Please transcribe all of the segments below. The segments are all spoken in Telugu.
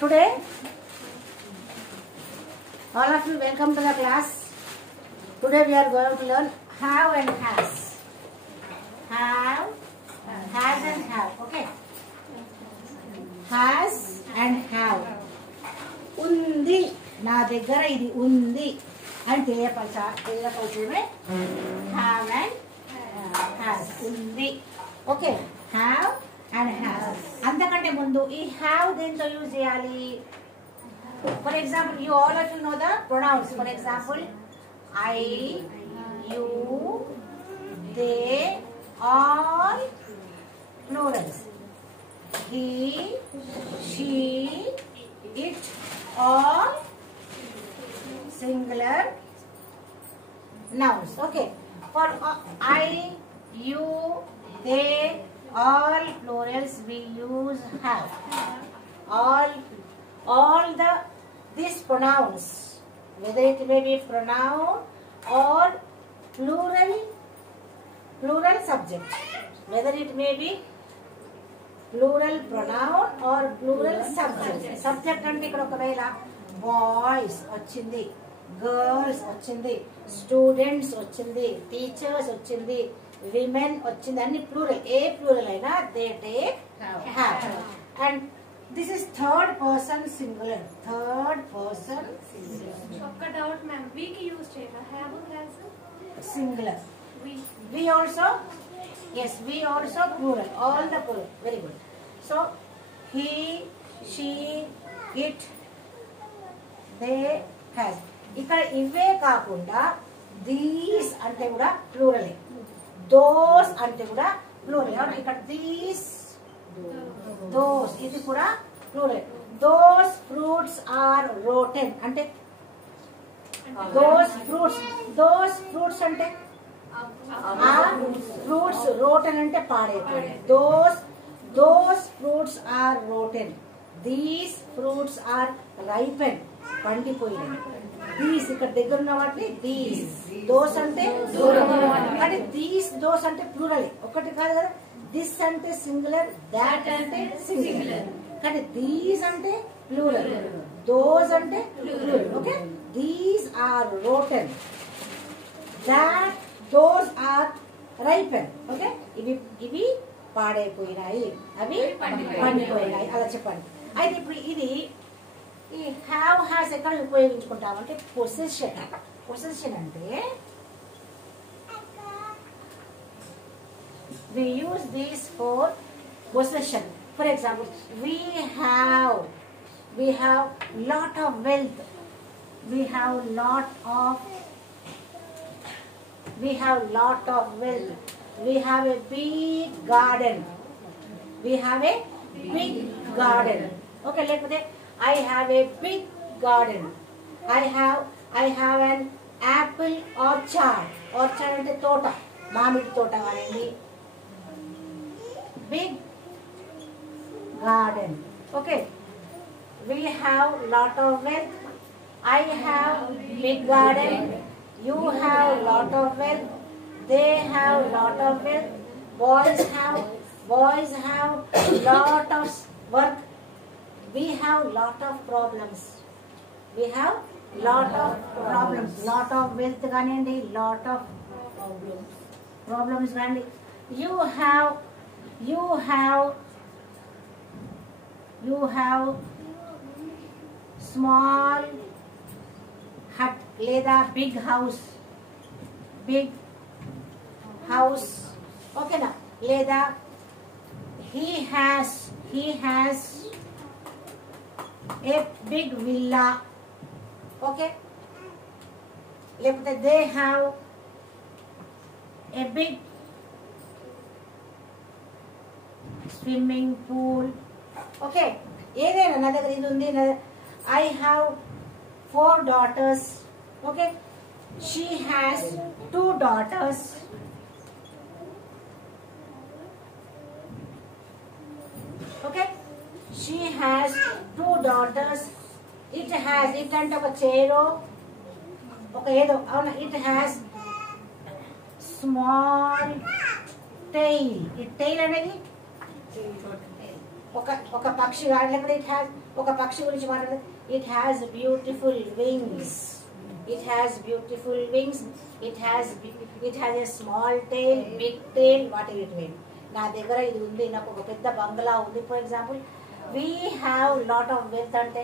Today, all of you welcome to the class. Today we are going to learn have and has. Have, has and have. Okay. Has and have. Undi. నా దగ్గర ఇది ఉంది అని తెలియపరచడమే have and has. ఉంది. ఓకే. have and has. అంతకంటే ముందు ఈ have దేంతో యూజ్ చేయాలి? For example you all of you know the pronouns. For example, I, you, they, all plurals. He, she, it, all singular nouns. Okay. For I, you, they, all plurals we use have. All these pronouns, whether it may be pronoun or plural subject, whether it may be plural pronoun or plural subject. Subject అంటే ఇక్కడ ఒకవేళ బాయ్స్ వచ్చింది, గర్ల్స్ వచ్చింది, స్టూడెంట్స్ వచ్చింది, టీచర్స్ వచ్చింది, విమెన్ వచ్చింది, అన్ని ప్లూరల్. ఏ ప్లూరల్ అయినా they take have. And this is third person singular. Third person ఒక్క డౌట్ మ్యామ్, వి కి యూజ్ చేయాలా? Have has singular. We also, yes, we also plural, all the plural. Very good. So he, she, it, they, has. ఇక్కడ ఇవే కాకుండా దీస్ అంటే కూడా ప్లూరలే, దోస్ అంటే కూడా ప్లూరల్. ఇక్కడ దీస్, దోస్ ఇది కూడా plural. Those fruits are rotten అంటే దోస్ ఫ్రూట్స్ అంటే ఫ్రూట్స్, రోటెన్ అంటే పాడైపోయింది. Those fruits are rotten. These fruits are ripen పండిపోయినాయి. దీస్ ఇక్కడ దగ్గర ఉన్న వాటిని దీస్. దోస్ అంటే దూరం, అంటే దీస్ దోస్ అంటే ప్లూరల్, ఒకటి కాదు కదా. దిస్ అంటే సింగులర్, దాట్ అంటే సింగులర్, కానీ దీస్ అంటే ప్లూరల్, దోస్ అంటే plural. Okay. These are rotten, that those are ripen. Okay. ఇవి పాడైపోయినాయి, అవి పండిపోయినాయి, అలా చెప్పండి. అయితే ఇప్పుడు ఇది ఈ హ్యావ్ హ్యాస్ ఎక్కడ ఉపయోగించుకుంటామంటే పొసెషన్. పొసెషన్ అంటే we use these for possession. For example, we have lot of wealth, we have lot of wealth, we have a big garden, okay. Lekapothe I have a big garden, I have an apple orchard ante tota, మామిడి తోట కానివ్వండి, big garden. Okay. We have lot of wealth, I have big garden, you have lot of wealth, they have lot of wealth, boys have lot of work, we have lot of problems, lot of wealth ganindi, lot of problems ganindi. You have small hut లేదా big house, ఓకేనా. లేదా he has a big villa, okay. లేకపోతే they have a big swimming pool, okay. ఏదైనా నా దగ్గర ఇది ఉంది, I have 4 daughters, okay. She has 2 daughters, okay. She has 2 daughters. It అంటే ఒక చైరో ఒక ఏదో, అవునా. It has small tail. ఈ tail అనేది ఒక పక్షి లేకపోతే ఒక పక్షి గురించి మాట్లాడితే it has beautiful wings. It has beautiful wings. It has a small tail, big tail. What it mean? నా దగ్గర ఇది ఉంది, నాకు ఒక పెద్ద బంగ్లా ఉంది. For example, we have lot of wealth అంటే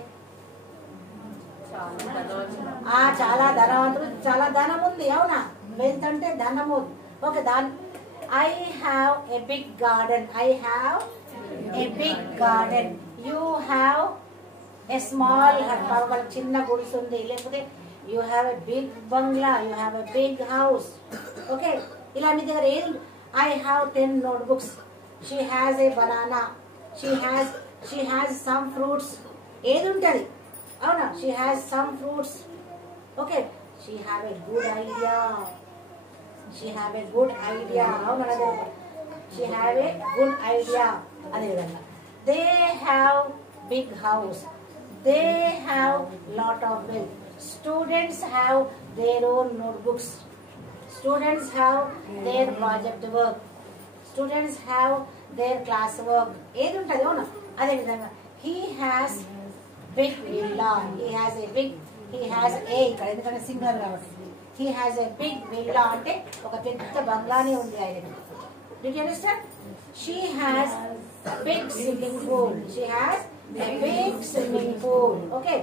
చాలా ధనవంతులు, చాలా ధనం ఉంది. అవునా? వెల్త్ అంటే ధనము. Okay, I have a big garden. I have a big garden. You have a small hut. చిన్న గుడిసె ఉంది. లేకపోతే you have a big bungalow. You have a big house. Okay, ఇలా మీ దగ్గర ఏది? I have 10 notebooks. She has a banana. She has some fruits. ఏది ఉంటుంది? అవునా? She has some fruits. Okay, she have a good idea. She have a good idea. అవునా? She have a good idea. అదేవిధంగా they have big house. They have lot of wealth. Students have their own notebooks. Students have their project work. Students have their class work. ఏది ఉంటుంది? అవునా? అదేవిధంగా he has big villa. He has a ఇక్కడ ఎందుకంటే సింగల్ కాబట్టి he has a big villa అంటే ఒక పెద్ద బంగ్లానే ఉంది ఆయనకి. Did you understand? She has big swimming pool. She has a big swimming pool. Okay.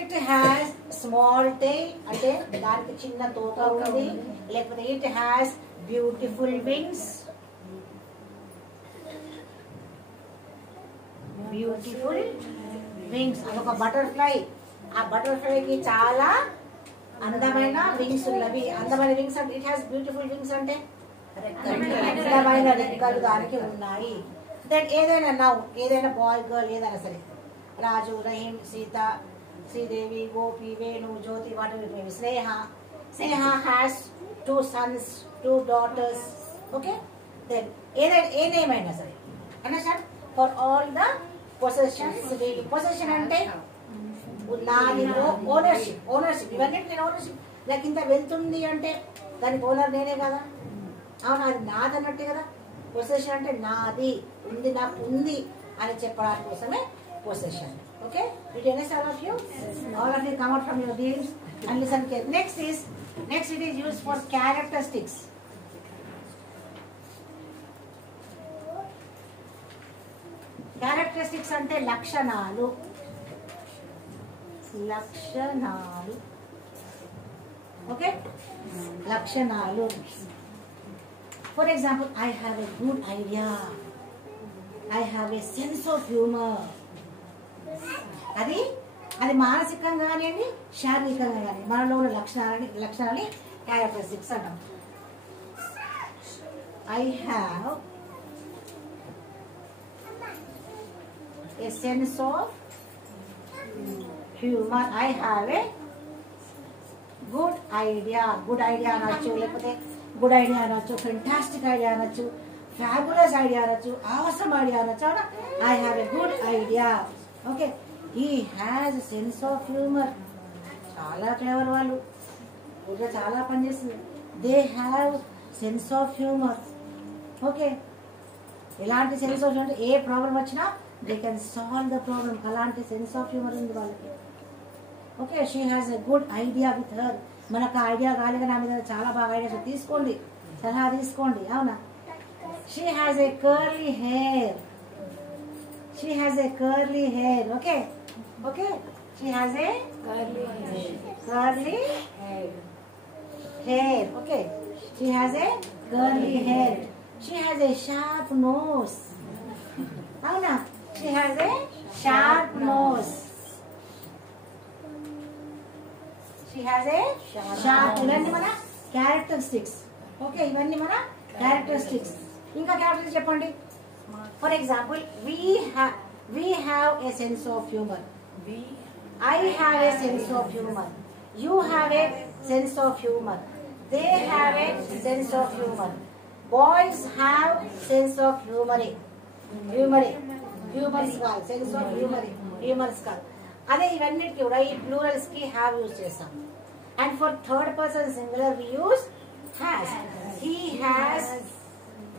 It has small tail అంటే దానికి చిన్న తోక ఉంది. లేకపోతే it has beautiful wings. Beautiful wings. అదొక బటర్ఫ్లై. ఆ బటర్ఫ్లైకి చాలా అందమైన వింగ్స్ ఉన్నవి. అందమైన వింగ్స్ అంటే ఇట్ హ్యాస్ బ్యూటిఫుల్ వింగ్స్ అంటే అందమైన రెక్కలు దానికి ఉన్నాయి. దెన్ ఏదైనా బాయ్ గర్ల్ ఏదైనా సరే, రాజు, రహీం, సీత, శ్రీదేవి, గోపి, వేణు, జ్యోతి, వాటి Sneha has 2 sons, 2 daughters. Okay, then ఏదేమైనా సరే understand. For all the possessions. Possession అంటే నాది, ఓనర్షిప్. ఇవన్నీ నేను ఓనర్షిప్. నాకు ఇంత వెళ్తుంది అంటే దానికి ఓనర్ నేనే కదా. అవును, అది నాది అన్నట్టే కదా. పొసెషన్ అంటే నాది ఉంది, నాకు ఉంది అని చెప్పడానికి కోసమే possession. Okay, did you understand all of you? All of you come out from your dreams and listen carefully. Next it is used for characteristics. Characteristics ante lakshanalu. Okay, lakshanalu. For example, I have a good idea. I have a sense of humor. అది మానసికంగా కానివ్వండి, శారీరకంగా కానీ మనలో ఉన్న లక్షణాలని క్యారెక్టరిస్టిక్స్ అంటాం. I have a sense of humour. I have a good idea. Good idea అనొచ్చు, లేకపోతే గుడ్ ఐడియా అనొచ్చు, ఫెంటాస్టిక్ ఐడియా అనొచ్చు, ఫ్యాబులస్ ఐడియా అనొచ్చు, ఆసమ్ ఐడియా అనొచ్చు. అవునా? I have a good idea. Okay, he has a sense of humor. చాలా క్లెవర్ వాళ్ళు, ఊళ్ళో చాలా పనిచేస్తుంది. They have sense of humour. Okay, ఎలాంటి సెన్స్ ఆఫ్ హ్యూమర్? ఏ ప్రాబ్లం వచ్చినా they can solve the problem. అలాంటి సెన్స్ ఆఫ్ హ్యూమర్ ఉంది వాళ్ళకి. Okay, she has a good idea with her. మనకు ఆ ఐడియా కాలేగా నా మీద చాలా బాగా ఐడియా తీసుకోండి, సలహా తీసుకోండి. అవునా? She has a curly hair. She has a curly hair. Okay. She has a curly hair. Okay. She has a curly hair. She has a sharp nose. Avuna? She has a sharp nose. She has a sharp. ఇవన్నీ మన క్యారెక్టరిస్టిక్స్. ఓకే, ఇవన్నీ మన క్యారెక్టరిస్టిక్స్. ఇంకా క్యారెక్టరిస్టిక్స్ చెప్పండి. For example, we have a sense of humor. I have a sense of humor. You have a sense of humor. They have a sense of humor. Boys have sense of humor. Humorous కాదు, sense of humorous కాదు. అదే ఇవన్నిటికి కూడా ఈ ప్లూరల్స్ కి హ్యావ్ యూజ్ చేస్తాం. And for third person singular we use has. He has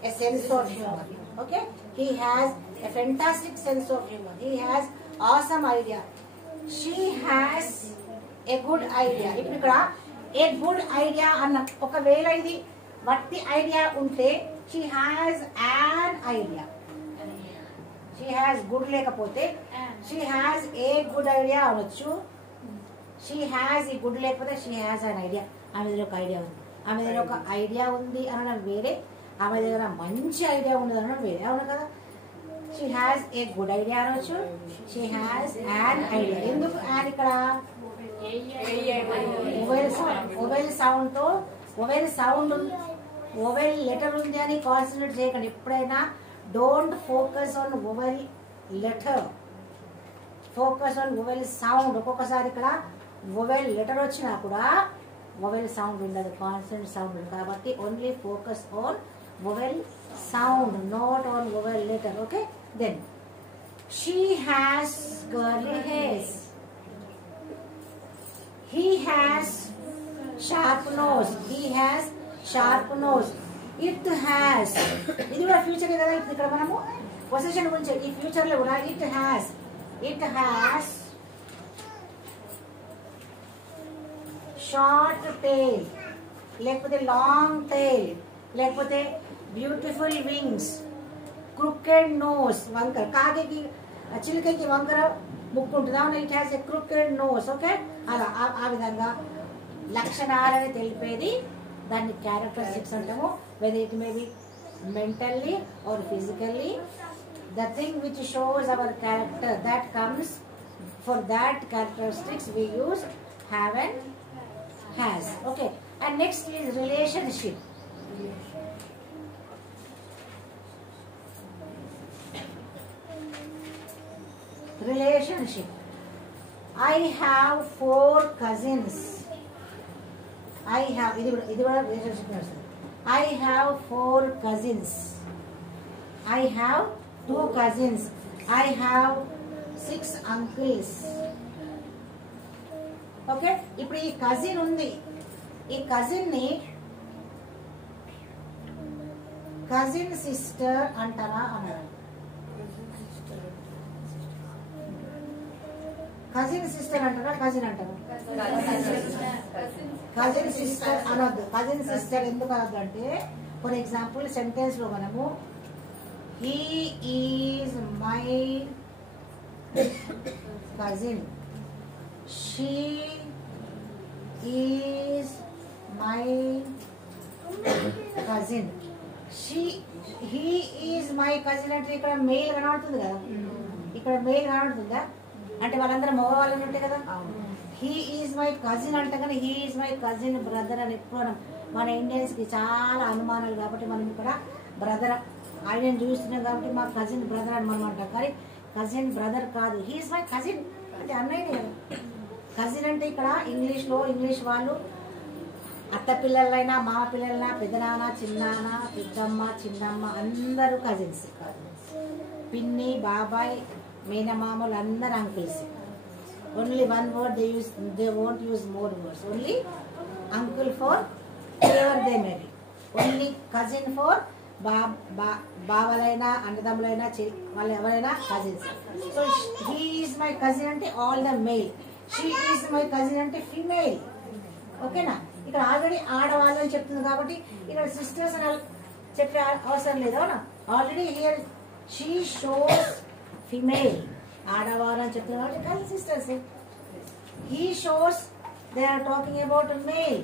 a sense of humor. Okay, he has a fantastic sense of humor. He has awesome idea. She has a good idea. ఇప్పుడు ఇక్కడ a good idea అన్న ఒకవేళ ఇది వట్టి ఐడియా ఉంటే she has an idea. She has good లేకపోతే she has a good idea అనొచ్చు. She has a good లేకపోతే she has an idea. ఆమె దగ్గర ఒక ఐడియా ఉంది, ఆమె దగ్గర ఒక ఐడియా ఉంది అనడం వేరే, ఆమె దగ్గర మంచి ఐడియా ఉంది అనడం వేరే, అవును కదా. She has a good idea అనొచ్చు, షీ హ్యాస్ యాన్ ఐడియా. ఎందుకు యాన్ ఇక్కడ? ఒవెల్ సౌండ్ తో ఒవెల్ లెటర్ ఉంది అని కాన్సన్ట్రేట్ చేయకండి. ఎప్పుడైనా don't focus on vowel letter, focus on vowel sound. ఒక్కొక్కసారి ఇక్కడ ఒవెల్ లెటర్ వచ్చినా కూడా ఒవెల్ సౌండ్ ఉండదు, కాన్సనెంట్ సౌండ్ ఉంది. కాబట్టి only focus on vowel sound, not on vowel letter. Okay, then she has curly hairs. He has sharp nose. He has sharp nose. It has. ఇది కూడా ఫ్యూచర్ కదా. ఇక్కడ మనము పొజిషన్ గురించి ఈ ఫ్యూచర్ లో కూడా it has short tail, లేకపోతే లాంగ్ tail, లేకపోతే బ్యూటిఫుల్ వింగ్స్, crooked nose, వంకర. కాకి చిలుకకి వంకర ముక్కు ఉంటుంది, అవును. It has a crooked nose. Okay, అలా ఆ విధంగా లక్షణాలని తెలిపేది దాన్ని క్యారెక్టరిస్టిక్స్ అంటాము. Whether it may be mentally or physically, the thing which shows our character, that comes for that characteristics we use have and has. Okay, and next is relationship. Relationship. I have 4 cousins. I have ఇది కూడా రిలేషన్షిప్ వస్తుంది. I have 4 cousins. I have 2 cousins. I have 6 uncles. Okay, ఇప్పుడు ఈ కజిన్ ఉంది, ఈ కజిన్ ని కజిన్ సిస్టర్ అంటారా అన్నారు? కజిన్ సిస్టర్ అంటారా, కజిన్ అంటారా? కజిన్ సిస్టర్ అనొద్దు. కజిన్ సిస్టర్ ఎందుకు అనొద్దు అంటే, ఫర్ ఎగ్జాంపుల్ సెంటెన్స్ లో మనము he is my cousin, she is my cousin, he is my cousin అంటే ఇక్కడ మెయిల్ కనబడుతుంది కదా, ఇక్కడ మెయిల్ కనబడుతుందా? అంటే వాళ్ళందరూ మగవాళ్ళు ఉంటాయి కదా. హీ ఈజ్ మై కజిన్ అంటే కానీ he is my cousin brother అని ఎప్పుడు మన ఇండియన్స్ కి చాలా అనుమానాలు. కాబట్టి మనం ఇక్కడ బ్రదర్ ఆయన చూస్తున్నాం కాబట్టి మా కజిన్ బ్రదర్ అని మనం అంటాం. కానీ కజిన్ బ్రదర్ కాదు, హీ ఈజ్ మై కజిన్ అంటే అన్నయ్య కదా. కజిన్ అంటే ఇక్కడ ఇంగ్లీష్ వాళ్ళు అత్త పిల్లలైనా మామ పిల్లలైనా పెద్దనాన్న చిన్నాన్న పెద్దమ్మ చిన్నమ్మ అందరూ కజిన్స్. పిన్ని బాబాయ్ మేనమామలు అందరు uncles. Only one word they use, they won't use more words. Only uncle for ever they may be, only cousin for బావలైనా అన్నదమ్ములైనా వాళ్ళు ఎవరైనా cousins. So he is my cousin అంటే all the male, she is my cousin అంటే ఫీమేల్. ఓకేనా, ఇక్కడ ఆల్రెడీ ఆడవాళ్ళని చెప్తుంది కాబట్టి ఇక్కడ సిస్టర్స్ అని చెప్పే అవసరం లేదు. అవునా, already here she shows female, ఆడవారు అని చెప్తున్నారు కాబట్టి cousin sisters. He shows they are talking about male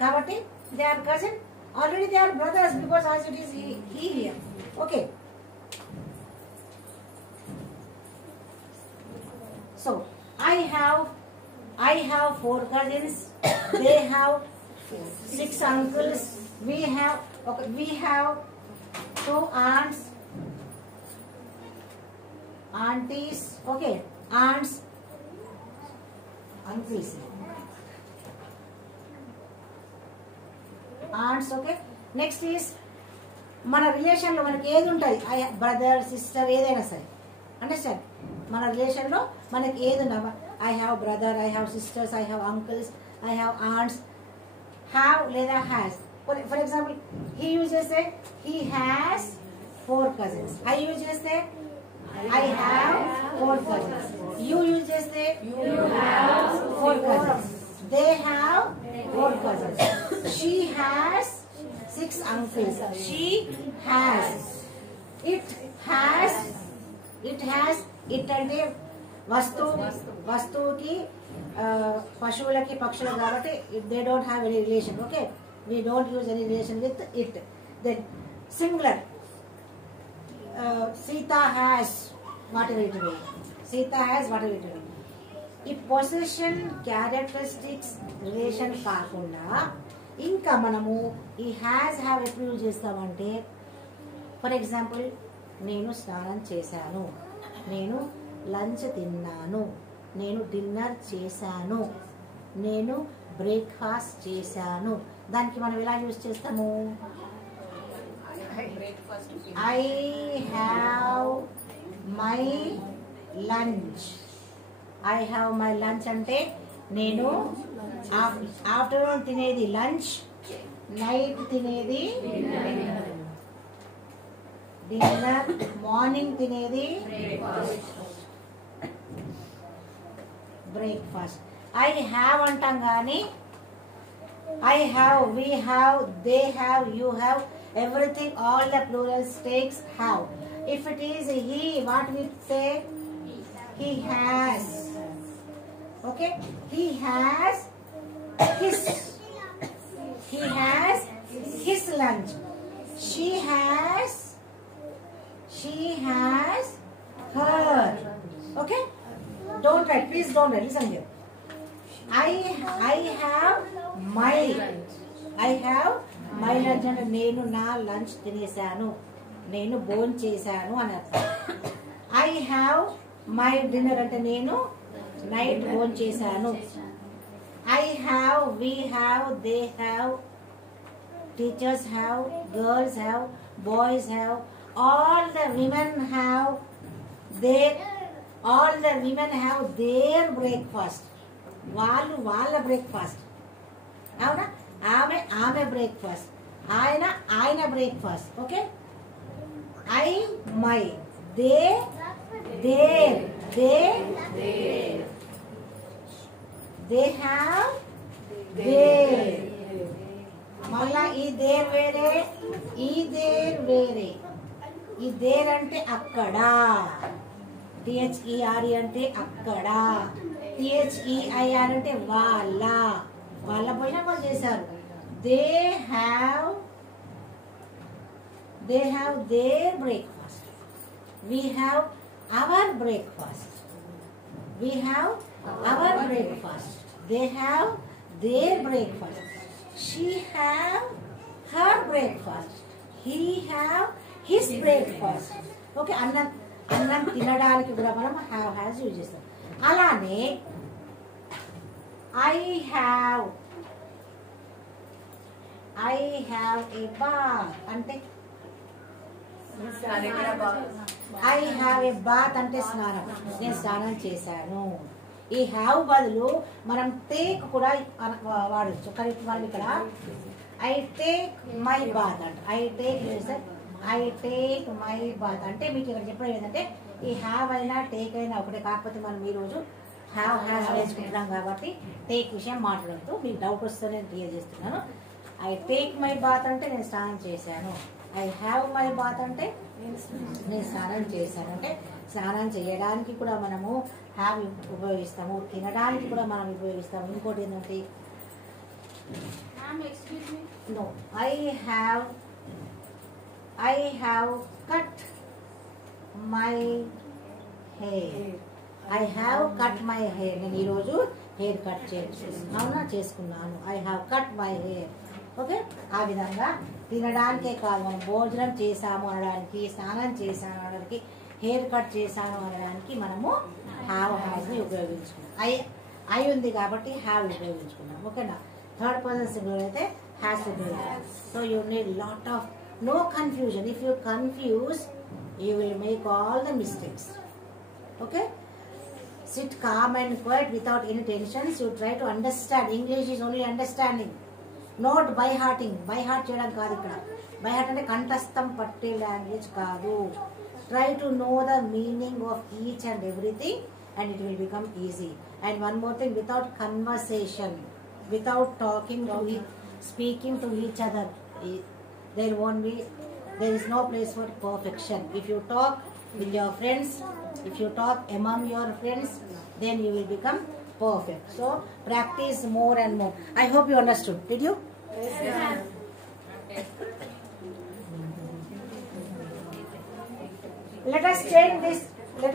కాబట్టి they are cousin. Already they are brothers because as it is he here. Okay, so I have 4 cousins. They have 6 uncles. We have 2 aunts, aunties. Okay, aunts, uncles, aunts. Okay, next is మన రిలేషన్ లో మనకి ఏది ఉంటుంది, బ్రదర్ సిస్టర్ ఏదైనా సరే. అండర్స్టాండ్, మన రిలేషన్ లో మనకి ఏది ఉన్నా, I have brother, I have sisters, I have uncles, I have aunts. Have లేదా has. For example he uses he has 4 cousins. I use చేస్తే I have 4 cousins. You use చేస్తే you have 4 cousins. They have 4 cousins. She has 6 uncles. She has. It has. It అంటే వస్తువుకి పశువులకి పక్షులకు కాబట్టి they don't have any relation. Okay, we don't use any relation with it. Then singular, Sita has water it way. Sita has water it way. ఈ పొజిషన్ క్యారెక్టరిస్టిక్స్ రిలేషన్ కాకుండా ఇంకా మనము ఈ హ్యాస్ హ్యావ్ ఎప్పుడు యూజ్ చేస్తామంటే, ఫర్ ఎగ్జాంపుల్ నేను స్నానం చేశాను, నేను లంచ్ తిన్నాను, నేను డిన్నర్ చేశాను, నేను బ్రేక్ఫాస్ట్ చేశాను. దానికి మనం ఎలా యూజ్ చేస్తాము? I have my lunch. I have my lunch అంటే నేను ఆఫ్టర్నూన్ తినేది లంచ్, నైట్ తినేది డిన్నర్, మార్నింగ్ తినేది బ్రేక్ఫాస్ట్. ఐ హ్యావ్ అంటాం కానీ I have, we have, they have, you have, everything, all the plurals takes have. If it is he, what we say? He has. Okay, he has his. He has his lunch. She has her. Okay, don't write, please don't write, listen here. I have my lunch అంటే నేను నా లంచ్ తినేసాను, నేను భోజనం చేశాను అని అర్థం. I have my dinner అంటే నేను నైట్ భోజనం చేశాను. I have, we have, they have, teachers have, girls have, boys have, all the women have their breakfast. వాళ్ళ బ్రేక్ఫాస్ట్. అవునా? ఆమె బ్రేక్ఫాస్ట్, ఆయన breakfast. Okay, I my, they have their. మళ్ళా ఈ దేర్ వేరే, ఈ దేర్ వేరే. ఈ దేర్ అంటే అక్కడ, THERE అంటే అక్కడ, THEIR అంటే వాళ్ళ భోజనం వాళ్ళు చేశారు. They have their breakfast. We have our breakfast. They have their breakfast. She have her breakfast. He have his breakfast. Okay, అన్నం తినడానికి కూడా మనం have has యూజ్ చేస్తాం. అలానే I have a bath అంటే I have a bath అంటే స్నానం, నేను స్నానం చేశాను. ఈ హ్యావ్ బదులు మనం టేక్ కూడా వాడచ్చు. కానీ మనం ఇక్కడ ఐ టేక్ మై బాత్ అంట. ఐ టేక్ మై బాత్ అంటే మీకు ఇక్కడ చెప్పడం ఏంటంటే ఈ హ్యావ్ అయినా టేక్ అయినా ఒకటే. కాకపోతే మనం ఈరోజు హ్యావ్ హ్యాస్ వేసుకుంటున్నాం కాబట్టి టేక్ విషయం మాట్లాడుతూ మీకు డౌట్ వస్తే నేను క్లియర్ చేస్తున్నాను. ఐ టేక్ మై బాత్ అంటే నేను స్నానం చేశాను. ఐ హ్యావ్ మై బాత్ అంటే నేను స్నానం చేశాను. అంటే స్నానం చేయడానికి కూడా మనము హ్యావ్ ఉపయోగిస్తాము, తినడానికి కూడా మనం ఉపయోగిస్తాము. ఇంకోటి ఏంటంటే no, I have cut my hair. I have cut my hair. నేను ఈరోజు హెయిర్ కట్ చేసుకున్నాను. I have cut my hair. Okay, ఆ విధంగా తినడానికే కాదు, మనం భోజనం చేసాము అనడానికి, స్నానం చేశాను అనడానికి, హెయిర్ కట్ చేశాను అనడానికి మనము హ్యావ్ హ్యాస్ని ఉపయోగించుకున్నాం. ఐ ఉంది కాబట్టి హ్యావ్ ఉపయోగించుకున్నాం. ఓకేనా? థర్డ్ పర్సన్ సింగులర్ అయితే హ్యాస్ ఉపయోగించాం. So you need lot of no confusion. If you confuse you will make all the mistakes. Okay, sit calm and quiet without any tensions. You try to understand. English is only understanding, not by hearting. By heart చేయడం కాదు ఇక్కడ. బై హార్ట్ అంటే కంఠస్థం పట్టే లాంగ్వేజ్ కాదు. Try to know the meaning of each and everything and it will become easy. And one more thing, without conversation, without talking to speaking to each other, there is no place for perfection. If you talk with your friends, if you talk among your friends, then you will become perfect. So practice more and more. I hope you understood. Did you? Yes. Let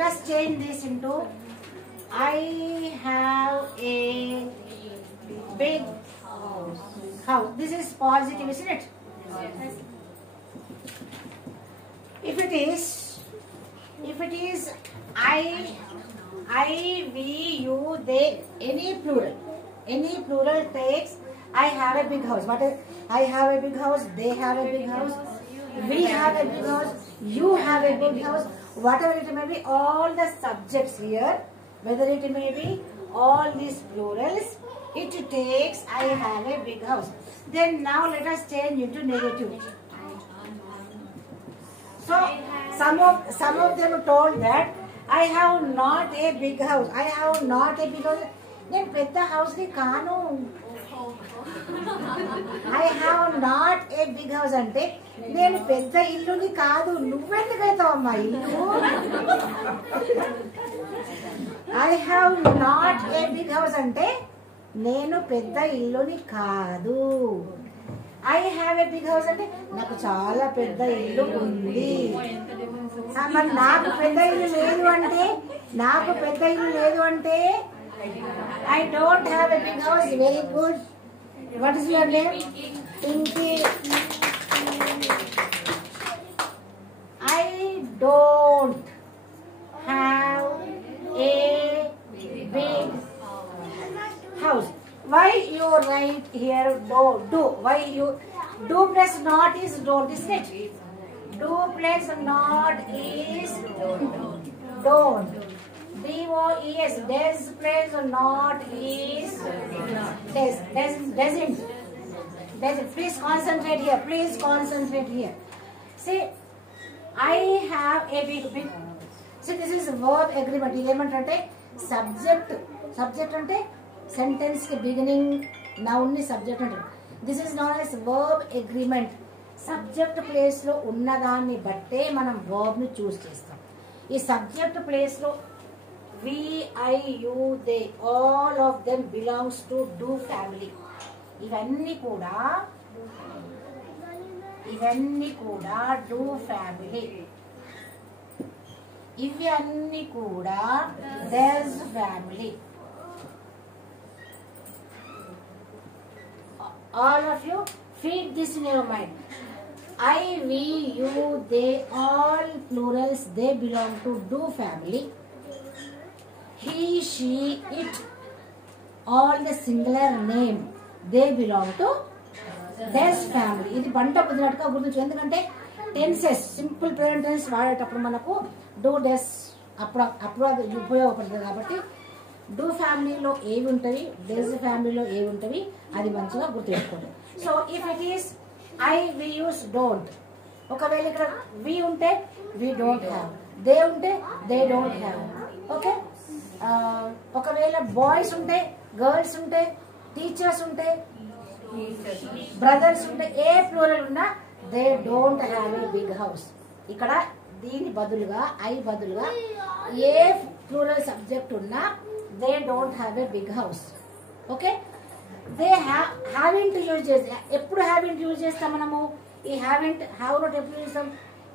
us change this into I have a big house. This is positive, isn't it? Yes. If it is I, we, you, they, any plural takes I have a big house. What is I have a big house, they have a big house, we have a big house, you have a big house, whatever it may be, all the subjects here, whether it may be all these plurals, it takes I have a big house. Then now let us change into negative. So some of them told that I have not a big house. I have not a big house. Then pedda house ni kaanu. I have not a big house ante నేను పెద్ద ఇల్లుని కాదు. నువ్వెందుకైతావమ్మా ఇల్లు? I have not a big house అంటే నేను పెద్ద ఇల్లుని కాదు. I have a big house అంటే నాకు చాలా పెద్ద ఇల్లు ఉంది. మరి నాకు పెద్ద ఇల్లు లేదు అంటే I don't have a big house. Very good. What is your name? Pinky. I don't have a big house. Why you write here do? Why you do plus not is don't, isn't it? Do plus not is don't. DOES, does plus not is doesn't. Please concentrate here. See, I have a big. See, this is verb agreement. Element ante subject ante sentence ke beginning noun ni subject ante. This is known as verb agreement. Subject place lo ఉన్నదాన్ని బట్టే మనం verb ని choose చేస్తాం. ఈ subject place లో we, I, you, they, all of them belongs to do family. ఇవన్నీ కూడా do family. ఇవి అన్ని కూడా there's family. All of you feed this in your mind. I, we, you, they, all plurals, they belong to do family. He, she, it, all the singular name, they belong to there's family. ఇది బంట కుదిరినట్టుగా గుర్తుంచు. ఎందుకంటే టెన్సెస్ సింపుల్ ప్రెజెంట్ టెన్స్ వాడేటప్పుడు మనకు డూ డెస్ అప్పుడు అది ఉపయోగపడుతుంది. కాబట్టి డూ ఫ్యామిలీలో ఏవి ఉంటాయి, డెస్ ఫ్యామిలీలో ఏవి ఉంటాయి, అది మంచిగా గుర్తుపెట్టుకోండి. So if it is I, we use don't. ఒకవేళ ఇక్కడ వి ఉంటే వి డోంట్ హ్యావ్, దే ఉంటే దే డోంట్ హ్యావ్. ఓకే, ఒకవేళ బాయ్స్ ఉంటే, గర్ల్స్ ఉంటే, టీచర్స్ ఉంటే, బ్రదర్స్ ఉంటే, ఏ ప్లూరల్ ఉన్నా they don't have a big house. ఇక్కడ దీని బదులుగా ఐ బదులుగా ఏ ప్లూరల్ సబ్జెక్ట్ ఉన్నా they don't have a big house. Okay, they haven't use చేస్తే ఎప్పుడు హ్యావింట్ యూజ్ చేస్తాం మనము? ఈ హ్యావింట్ హ్యావ్ నాట్ ఎప్పుడు చూస్తాం?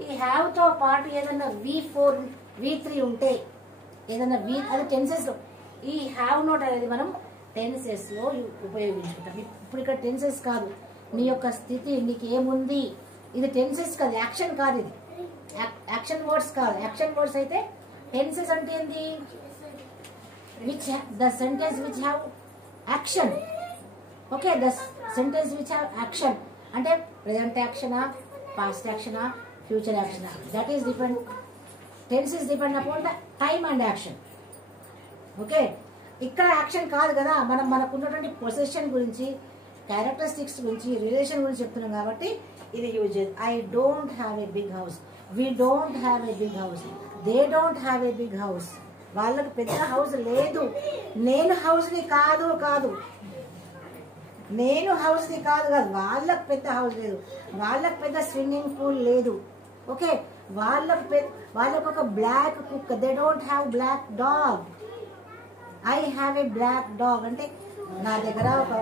ఈ హ్యావ్ తో పాటు ఏదన్నా V4 V3 ఉంటే ఏదన్నా అది టెన్సెస్ లో ఈ హ్యావ్ నాట్ అనేది మనం టెన్సెస్ లో ఉపయోగించుకుంటాం. ఇప్పుడు ఇక్కడ టెన్సెస్ కాదు, నీ యొక్క స్థితి నీకు ఏముంది, ఇది టెన్సెస్ కాదు, యాక్షన్ కాదు, ఇది యాక్షన్ వర్డ్స్ కాదు. యాక్షన్ వర్డ్స్ అయితే టెన్సెస్ అంటే ఏంది? Which the sentence which have action. Okay, the sentence which have action అంటే ప్రెజెంట్ యాక్షనా, పాస్ట్ యాక్షనా, ఫ్యూచర్ యాక్షనా, that is depend. Tenses depend upon the time and action. Okay, ఇక్కడ యాక్షన్ కాదు కదా, మనం మనకున్నటువంటి పొజిషన్ గురించి క్యారెక్టరిస్టిక్స్ గురించి రిలేషన్ గురించి చెప్తున్నాం కాబట్టి ఇది యూజ్ చేయాలి. I don't have a big house, we don't have a big house, they don't have a big house. వాళ్ళకి పెద్ద హౌస్ లేదు. నేను హౌస్ని కాదు కాదు నేను హౌస్ని కాదు కాదు వాళ్ళకి పెద్ద హౌస్ లేదు, వాళ్ళకి పెద్ద స్విమ్మింగ్ పూల్ లేదు. ఓకే, వాళ్ళకు ఒక బ్లాక్ కుక్క, they don't have black dog. I have a black dog అంటే నా దగ్గర ఒక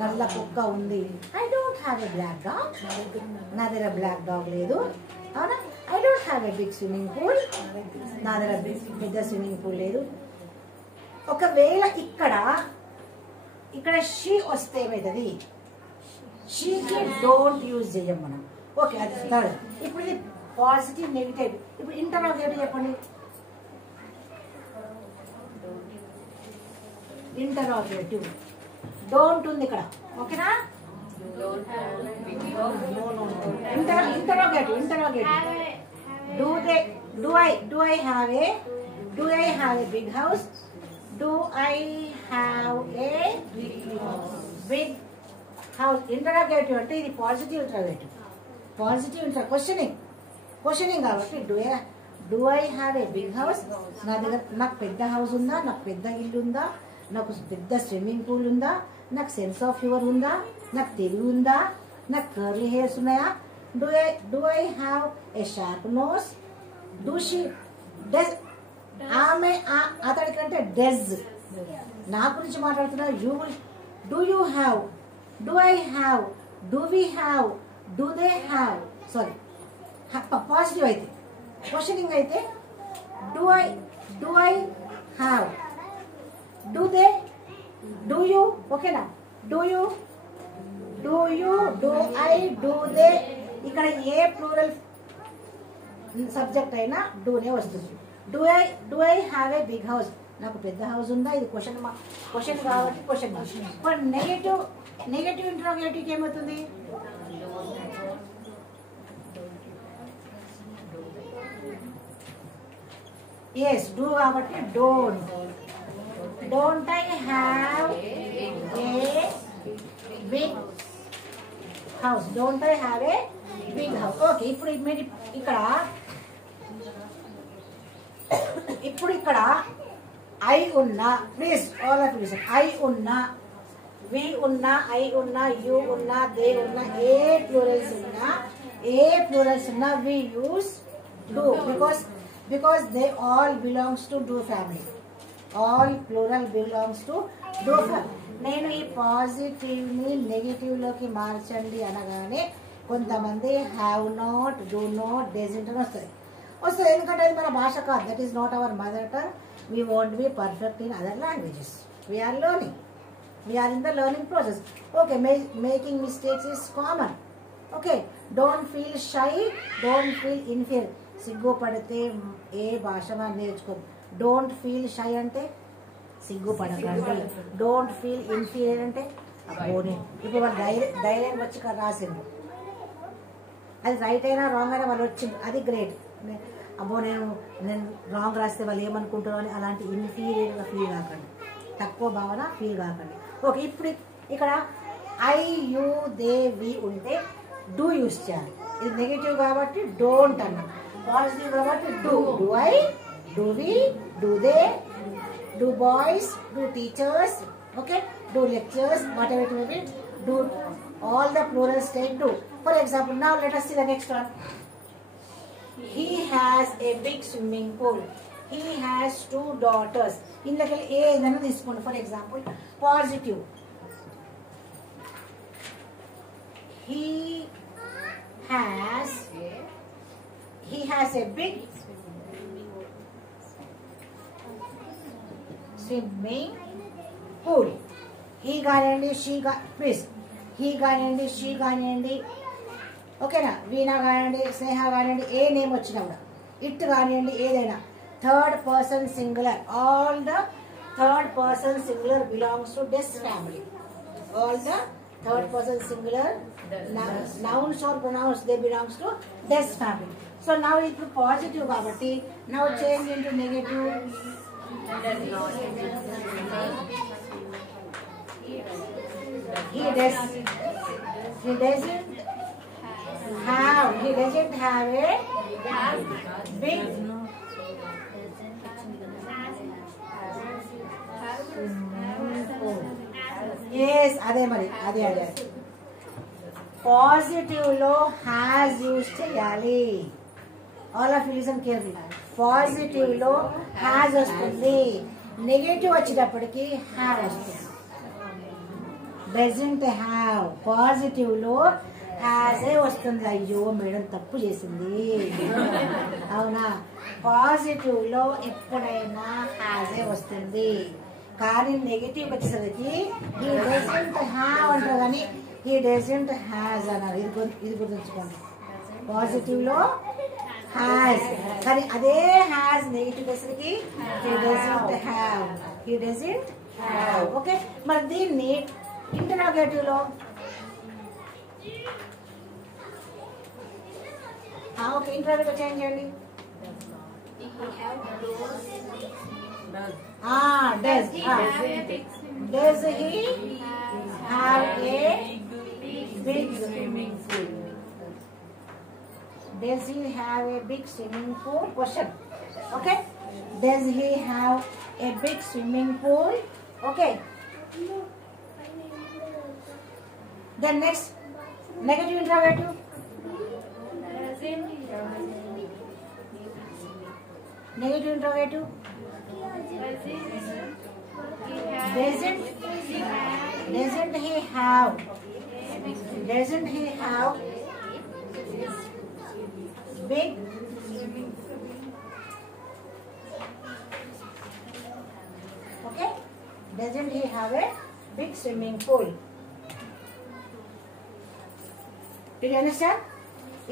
నల్ల కుక్క ఉంది. I don't have a black dog, నా దగ్గర బ్లాక్ డాగ్ లేదు. అవునా? I don't have a big swimming pool, నా దగ్గర పెద్ద స్విమ్మింగ్ పూల్ లేదు. ఒకవేళ ఇక్కడ షీ వస్తే ఏమవుతుంది? షీకి డోంట్ యూజ్ చేయం మనం. ఓకే, అది థర్డ్. ఇప్పుడు ఇది పాజిటివ్ నెగిటివ్. ఇప్పుడు ఇంటరాగేటివ్ చెప్పండి. ఇంటరాగేటివ్ డోంట్ ఉంది ఇక్కడ. ఓకేనా? Interrogative do I have a big house? Do I have a big house? Interrogative అంటే ఇది పాజిటివ్ ఇంటరాగేటివ్. పాజిటివ్ క్వశ్చనింగ్ కాబట్టి do I have a big house? నా దగ్గర నాకు పెద్ద హౌస్ ఉందా, నాకు పెద్ద ఇల్లు ఉందా, నాకు పెద్ద స్విమ్మింగ్ పూల్ ఉందా, నాకు సెన్స్ ఆఫ్ హ్యూమర్ ఉందా, నాకు తెలివి ఉందా, నాకు కర్లీ హెయిర్స్ ఉన్నాయా? Do I have a sharp nose? Do she does? ఆమె అతడికంటే డస్. నా గురించి మాట్లాడుతున్నా. Do you have, do I have, do we have, do they have. Sorry, positive అయితే. క్వశ్చనింగ్ అయితే do I have, do they, do you. ఓకేనా? Do I, do they. ఇక్కడ ఏ ప్లూరల్ సబ్జెక్ట్ అయినా డూనే వస్తుంది. Do I have a big house? నాకు పెద్ద హౌస్ ఉందా? ఇది క్వశ్చన్ కాబట్టి క్వశ్చన్. బట్ నెగటివ్ ఇంటరాగేటివ్ ఏమవుతుంది? ఎస్, డూ కాబట్టి don't I have a big house? Don't I have a big house. Okay, ఇప్పుడు మీరు ఇక్కడ ఐ ఉన్నా, please all of listen. I ఉన్నా, వి ఉన్నా, ఐ ఉన్నా, యూ ఉన్నా, దే ఉన్నా, ఏ ప్లూరల్స్ ఉన్నా we use do because they all belongs to do family. All plural belongs to do family. నేను ఈ పాజిటివ్ ని నెగిటివ్ లోకి మార్చండి అనగానే కొంతమంది have not, do not, doesn't అని వస్తుంది. ఎందుకంటే అది మన భాష కాదు. That is not our mother tongue. We want be perfect in other languages. We are learning, we are in the learning process. Okay, making mistakes is common. Okay, don't feel shy, don't feel inferior. సిగ్గుపడితే ఏ భాష నేర్చుకో. డోంట్ ఫీల్ షై అంటే సిగ్గుపడకండి. డోంట్ ఫీల్ ఇన్ఫీరియర్ అంటే అబ్బోనే. ఇప్పుడు వాళ్ళు ధైర్యం వచ్చి రాసిండు, అది రైట్ అయినా రాంగ్ అయినా వాళ్ళు వచ్చింది, అది గ్రేట్. అబ్బో నేను రాంగ్ రాస్తే వాళ్ళు ఏమనుకుంటారో అని అలాంటి ఇన్ఫీరియర్గా ఫీల్ కాకండి, తక్కువ భావన ఫీల్ కాకండి. ఓకే, ఇప్పుడు ఇక్కడ ఐ, యూ, దే, వి ఉంటే డూ యూస్ చేయాలి. ఇది నెగిటివ్ కాబట్టి డోంట్ అన్నాం. పాజిటివ్ కాబట్టి do I, do we, do they, do boys, do teachers, okay, do lectures, whatever it may be, do all the plurals take do. For example, now let us see the next one. He has a big swimming pool. He has 2 daughters. In the a then this one, for example, positive. He has a big swimming pool. He కానివ్వండి, ప్లీజ్ హీ కానివ్వండి, షీ కానివ్వండి, ఓకేనా, వీణా కానివ్వండి, స్నేహ కానివ్వండి, ఏ నేమ్ వచ్చినా కూడా, ఇట్ కానివ్వండి, ఏదైనా third person singular. All the third person singular belongs to this family. All the third person singular nouns or pronouns, they belongs to des family. So now ఇప్పుడు పాజిటివ్ కాబట్టి now change into negative. He doesn't have a big yes అదే మరి అదే పాజిటివ్ లో హ్యాస్ యూజ్ చేయాలి. All of you listen carefully. Positive లో హ్యాస్ వస్తుంది, నెగటివ్ వచ్చేటప్పటికి హ్యావ్ వస్తుంది. డజంట్ హ్యావ్ పాజిటివ్ లో హ్యాజే వస్తుంది. అయ్యో మేడం తప్పు చేసింది, అవునా? పాజిటివ్ లో ఎప్పుడైనా హ్యాజే వస్తుంది, కానీ నెగిటివ్ వచ్చేసరికి హీ డజంట్ హ్యావ్ అంటారు, కానీ హీ డజంట్ హ్యాజ్ అన్నారు. ఇది గుర్తుంచుకోండి. పాజిటివ్ లో హ్యాజ్, కానీ అదే హ్యాజ్ నెగిటివ్ వచ్చేసరికి he doesn't have, he doesn't have. Okay, మరి దీన్ని ఇంటరాగేటివ్ లో ఓకే ఇంటరాగేటివ్ చేంజ్ చేయండి. Does he have a big swimming pool? Does he have a big swimming pool? Question. Okay. Does he have a big swimming pool? Okay. Then next, negative interrogative. Negative interrogative. Doesn't he have big okay? Doesn't he have a big swimming pool? Did you understand?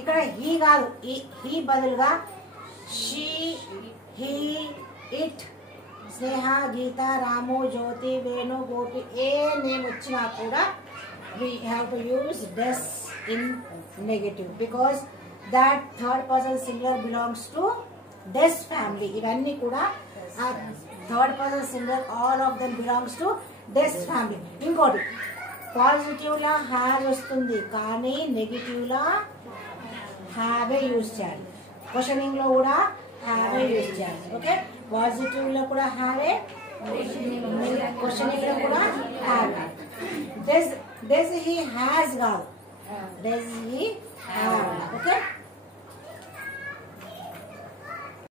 ఇక్కడ he కాదు, he బదులుగా she, he, it, Sneha, Geetha, Ramu, Jyothi, Venu, Gopi ఏ నేమ్ వచ్చినా కూడా we have to use does in negative because that third person singular belongs to does family. ఇవన్నీ కూడా third person singular, all of them belongs to does family. ఇంకోటి పాజిటివ్ లా హ్యావ్ వస్తుంది, కానీ నెగిటివ్ లా హ్యావే యూజ్ చేయాలి. క్వశ్చనింగ్ లో కూడా హ్యావే యూజ్ చేయాలి. ఓకే, పాజిటివ్ లో కూడా హ్యావే, క్వశ్చనింగ్ లో కూడా హ్యావే. డస్ హీ హ్యాజ్ కాదు, డస్ హీ హ్యావ్. ఓకే.